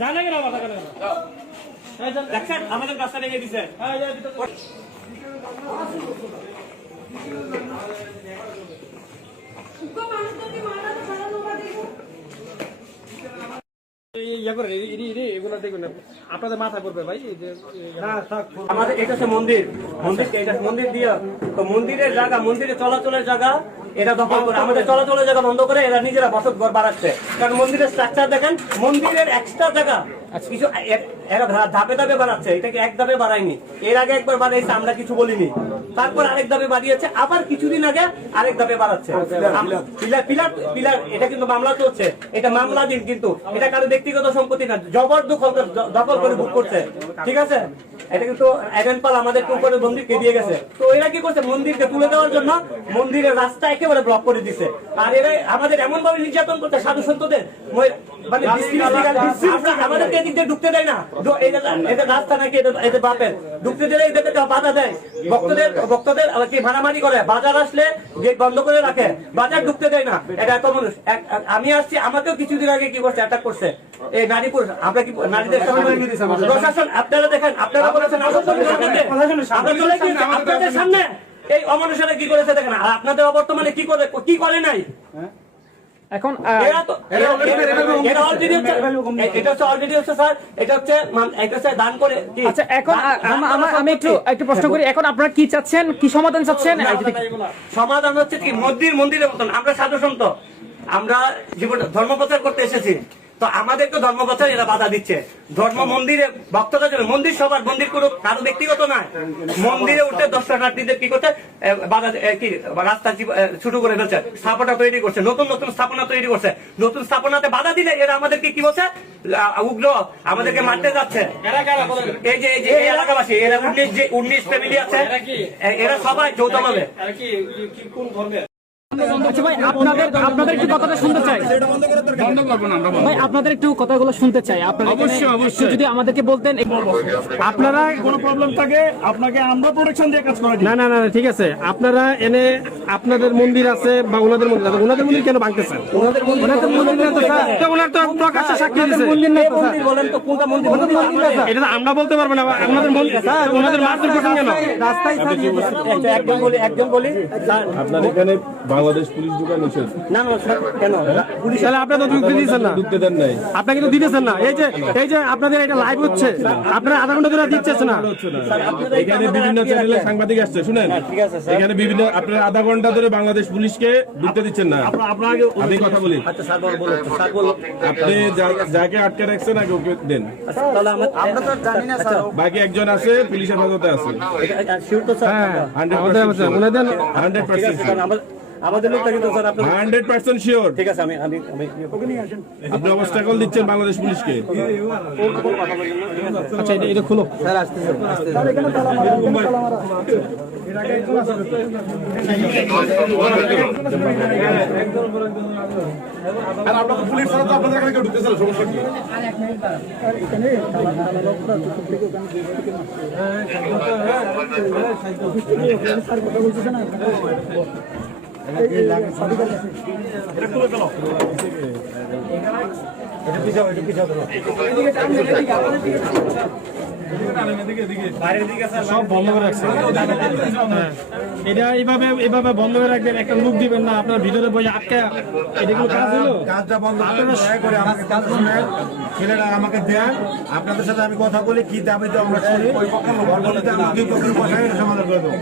জানে কেন মাথা কেন দেখেন আমাদের রাস্তা ভেঙে দিছে। আপনাদের মাথায় পড়বে ভাই। আমাদের এটা হচ্ছে মন্দির, মন্দির দিয়ে তো মন্দিরের জায়গা, মন্দিরের চলাচলের জায়গা এরা দখল করে, আমাদের চলাচলের জায়গা বন্ধ করে এরা নিজেরা বসত ঘর বাড়াচ্ছে। কারণ মন্দিরের স্ট্রাকচার দেখেন, মন্দিরের এক্সট্রা জায়গা কিছু এরা ধাপে ধাপে বাড়াচ্ছে, এটাকে এক ধাপে বাড়ায়নি। এর আগে একবার বাড়াইছে, আমরা কিছু বলিনি, তারপর আরেক ধাপে বাড়িয়েছে, আবার কিছুদিন আগে আরেক ধাপে বাড়াচ্ছে। পিলার এটা কিন্তু মামলা চলছে, এটা মামলাধীন, কিন্তু এটা কারো ব্যক্তিগত সম্পত্তি না, জবরদখল দখল করে বুক করছে, ঠিক আছে। এটা কিন্তু এডেনপাল আমাদের উপরে মন্দিরকে দিয়ে গেছে। তো এরা কি করছে, মন্দিরকে তুলে দেওয়ার জন্য মন্দিরের রাস্তা একেবারে ব্লক করে দিছে। আর এরা আমাদের এমন ভাবে নির্যাতন করতে, সাধু সন্তদের মানে আমাদেরকে এদিক দিয়ে ঢুকতে দেয় না। এদের রাস্তা নাকি এদের বাপের, ঢুকতে দিলে এদেরকে বাধা দেয়। ভক্তদের কি মারামারি করে, বাজার আসলে গেট বন্ধ করে রাখে, বাজার ঢুকতে দেয় না। এটা এত মানুষ। আমি আসছি, আমাকেও কিছুদিন আগে কি করছে, অ্যাটাক করছে এই নারী পুরুষ। আমরা কি নারীদের প্রশাসন, আপনারা দেখেন, আপনারা বলেছেন আপনাদের সামনে এই অমানুষেরা কি করেছে দেখেন। আর আপনাদের অবর্তমানে কি করে নাই এখন আমি একটু প্রশ্ন করি, এখন আপনারা কি চাচ্ছেন, কি সমাধান চাচ্ছেন? সমাধান হচ্ছে কি, মন্দিরের মতন আমরা সাধু সন্ত, আমরা জীবন ধর্ম প্রচার করতে এসেছি, তো আমাদেরকে ধর্ম প্রচার এরা বাধা দিচ্ছে। ধর্ম মন্দিরে ভক্তদের জন্য, মন্দির সবার, মন্দির কোনো কারো ব্যক্তিগত নয়। মন্দিরে উঠে দর্শনার্থীদের কি করতে বাধা, কি রাস্তা ছোট করে ফেলছে, স্থাপনা তৈরি করছে, নতুন নতুন স্থাপনা তৈরি করছে। নতুন স্থাপনাতে বাধা দিলে এরা আমাদেরকে কি বলছে, উগ্র, আমাদেরকে মারতে যাচ্ছে। এই যে এই এলাকাবাসী, এরা 19 ফ্যামিলি আছে, এরা সবাই যৌথভাবে। আচ্ছা ভাই, আপনাদের একটু কথাটা শুনতে চাই। ভাই আপনাদের একটু কথাগুলো শুনতে চাই। অবশ্যই যদি আমাদেরকে বলতেন, আপনারা কোনো প্রবলেম থাকে আপনাকে আমরা প্রোটেকশন দিয়ে কাজ করা। না, ঠিক আছে। আপনারা এনে আপনাদের মন্দির আছে বা ওনাদের মন্দির আছে, ওনাদের মন্দির কেন ভাঙতেছেন? ওনাদের মন্দির তো ওনার তো প্রকাশ্যে সাক্ষী দিয়েছে। বলেন তো কোনটা মন্দির? এটা আমরা বলতে পারবো না। আপনাদের মন্দির, ওনাদের মারধর করছেন কেন? রাস্তায় একজন বলি আপনার এখানে বাংলাদেশ পুলিশ ঢুকা নিষেধ। না স্যার, কেন পুলিশ? তাহলে আপনারা তো ঢুকতে দিয়েছেন না, ঢুকতে দেন নাই। আপনারা কিন্তু দিতেছেন না। এই যে আপনাদের এটা লাইভ হচ্ছে, আপনারা আধা ঘন্টা ধরে দিচ্ছেন না। এখানে বিভিন্ন চ্যানেলে সাংবাদিক আসছে, শুনেন, এখানে বিভিন্ন আপনারা আধা ঘন্টা ধরে বাংলাদেশ পুলিশকে ঢুকতে দিচ্ছেন না। আমি কথা বলি, আপনি যাকে আটকে রাখছেন আগে ওকে দেন। বাকি একজন আছে পুলিশ হেফাজতে আছে। আমাদের লোকটা কিন্তু স্যার আপনার 100% শিওর। ঠিক আছে, আমি আপনি অবস্টাকল দিচ্ছেন বাংলাদেশ পুলিশকে। আচ্ছা, এটা খুলো স্যার, আসতেছে। আর আপনারা পুলিশ ছাড়া তো আপনাদের এখানে কেউ ঢুকতে চায়, সমস্যা কি? সব বন্ধ করে রাখছে। এটা এইভাবে বন্ধ করে রাখবেন, একটা লোক দিবেন না আপনার ভিতরে বসে আটকে। এটা কোনো কাজ হলো? কাজটা বন্ধ করে আমাকে কাজ শুনেন, ছেলেরা আমাকে দেন, আপনাদের সাথে আমি কথা বলি, কি দাবি তো আমরা শুনি, পরবর্তীতে আমি দুই পক্ষের বসায় সমাধান করে দেবো।